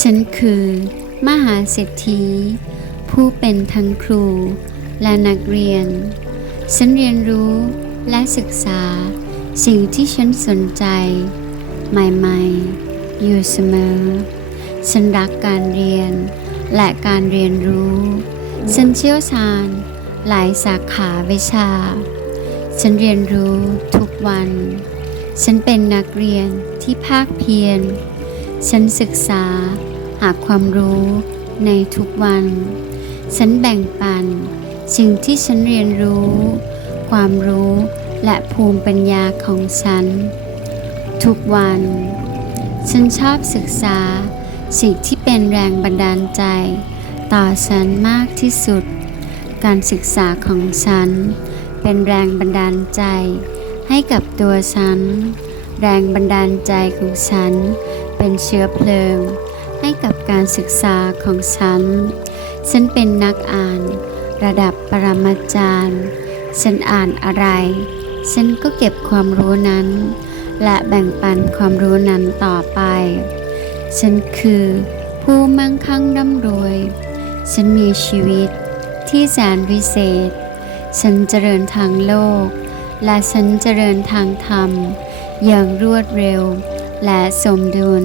ฉันคือ มหาเศรษฐี ผู้เป็นทั้งครู และนักเรียน ฉันเรียนรู้และศึกษา สิ่งที่ฉันสนใจ ใหม่ๆ อยู่เสมอ ฉันรักการเรียน และการเรียนรู้ ฉันเชี่ยวชาญ หลายสาขาวิชา ฉันเรียนรู้ทุกวัน ฉันเป็นนักเรียนที่ภาคเพียร ฉันศึกษาหาความรู้ในทุกวัน ฉันแบ่งปัน สิ่งที่ฉันเรียนรู้ ความรู้และภูมิปัญญาของฉัน ทุกวัน ฉันชอบศึกษา สิ่งที่เป็นแรงบันดาลใจ ต่อฉันมากที่สุด การศึกษาของฉัน เป็นแรงบันดาลใจ ให้กับตัวฉัน แรงบันดาลใจของฉัน เป็นเชื้อเพลิง ให้กับการศึกษาของฉัน ฉันเป็นนักอ่าน ระดับปรมาจารย์ ฉันอ่านอะไร ฉันก็เก็บความรู้นั้น และแบ่งปันความรู้นั้นต่อไป ฉันคือผู้มั่งคั่งร่ำรวย ฉันมีชีวิตที่แสนวิเศษ ฉันเจริญทางโลก และฉันเจริญทางธรรม อย่างรวดเร็ว และสมดุล